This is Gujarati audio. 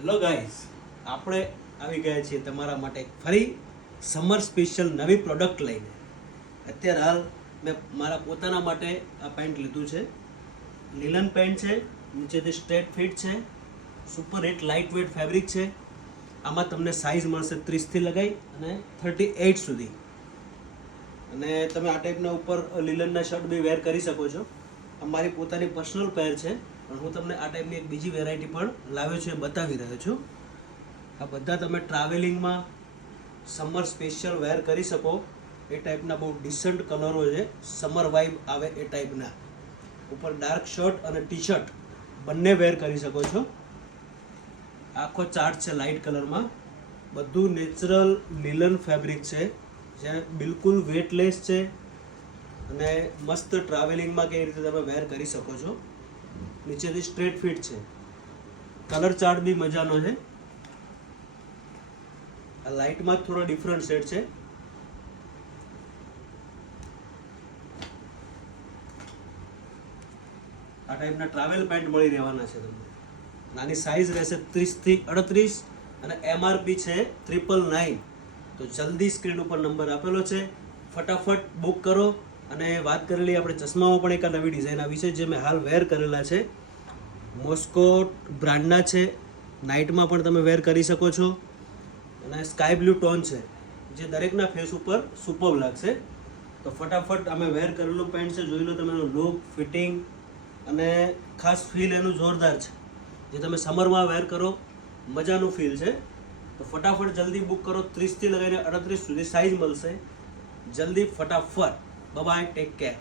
હેલો ગાઈઝ, આપણે આવી ગયા છીએ તમારા માટે ફરી સમર સ્પેશિયલ નવી પ્રોડક્ટ લઈને. અત્યારે હાલ મેં મારા પોતાના માટે આ પેન્ટ લીધું છે. લિનન પેન્ટ છે, નીચેથી સ્ટ્રેટ ફિટ છે, super hit light weight fabric છે. આમાં તમને સાઇઝ મળશે 30થી લગાવી અને 38 સુધી. અને તમે આ ટાઈપના ઉપર લિલનના શર્ટ બી વેર કરી શકો છો. અમારી પોતાની પર્સનલ પેર છે, પણ હું તમને આ ટાઈપની એક બીજી વેરાયટી પણ લાવ્યો છું એ બતાવી રહ્યો છું. આ બધા તમે ટ્રાવેલિંગમાં સમર સ્પેશિયલ વેર કરી શકો એ ટાઈપના બહુ ડિસન્ટ કલરો છે, સમર વાઇબ આવે એ ટાઈપના. ઉપર ડાર્ક શર્ટ અને ટી શર્ટ બંને વેર કરી શકો છો. આખો ચાર્ટ છે લાઇટ કલરમાં. બધું નેચરલ લિલન ફેબ્રિક છે, જે બિલકુલ વેટલેસ છે અને મસ્ત ટ્રાવેલિંગમાં કેવી રીતે તમે વેર કરી શકો છો. નીચેથી સ્ટ્રેટ ફિટ છે. કલર ચાર્ટ બી મજાનો છે. આ લાઇટમાં જ થોડો ડિફરન્ટ શેડ છે. આ ટાઈપના ટ્રાવેલ પેન્ટ મળી રહેવાના છે તમને. નાની સાઇઝ રહેશે 30થી 38 અને MRP છે 999. તો જલ્દી સ્ક્રીન ઉપર નંબર આપેલો છે, ફટાફટ બુક કરો. અને વાત કરેલી આપણે ચશ્મામાં પણ એક નવી ડિઝાઇન આવી છે, જે મેં હાલ વેર કરેલા છે. મોસ્કો બ્રાન્ડના છે, નાઇટમાં પણ તમે વેર કરી શકો છો. અને સ્કાય બ્લુ ટોન છે, જે દરેકના ફેસ ઉપર સુપર લાગશે. તો ફટાફટ અમે વેર કરેલું પેન્ટ છે, જોઈ લો તમે એનું લુક, ફિટિંગ અને ખાસ ફીલ એનું જોરદાર છે. જે તમે સમરમાં વેર કરો મજાનું ફીલ છે. તો ફટાફટ જલ્દી બુક કરો. 30થી લગાવીને 38 સુધી સાઇઝ મળશે. જલ્દી ફટાફટ. Bye, take care.